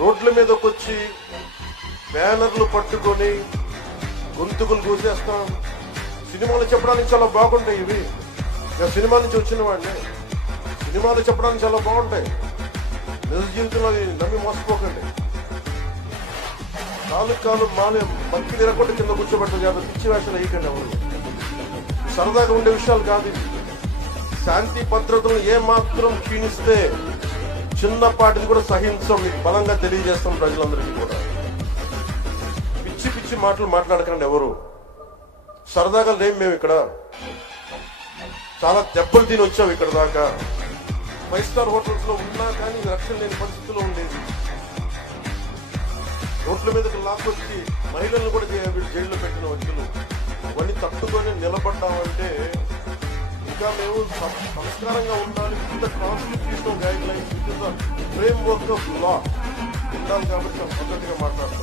రోడ్ల మీదకి వచ్చి బ్యానర్లు పట్టుకొని గొంతుకులు కూసేస్తాం. సినిమాలు చెప్పడానికి చాలా బాగుంటాయి ఇవి. నేను సినిమా నుంచి వచ్చిన వాడిని. సినిమాలు చెప్పడానికి చాలా బాగుంటాయి. నిజ జీవితంలో నమ్మి మోసపోకండి. కాలు మాలి బతికి తిరగకుండా కింద కూర్చోబెట్టదు కాదు. పిచ్చి వేషాలు వేయకండి ఎవరు. సరదాగా ఉండే విషయాలు కాదు. శాంతి భద్రతలు ఏమాత్రం క్షీణిస్తే చిన్నపాటిది కూడా సహించం. మీకు బలంగా తెలియజేస్తాం ప్రజలందరికీ కూడా. పిచ్చి పిచ్చి మాటలు మాట్లాడకండి ఎవరు. సరదాగా లేం మేము ఇక్కడ. చాలా దెబ్బలు తిని వచ్చాం ఇక్కడ దాకా. 5 స్టార్ హోటల్స్ లో ఉన్నా కానీ రక్షణ లేని పరిస్థితుల్లో ఉండేది. రోడ్ల మీదకి లాక్కొచ్చి మహిళలను కూడా జైల్లో పెట్టిన వ్యక్తులు. ఇవన్నీ తట్టుకొని నిలబడ్డామంటే ఇంకా మేము సంస్కారంగా ఉండాలి. ఇంత constitutional guide lines, frame work of law ఉండాలి. కాబట్టి పద్ధతిగా మాట్లాడతాం.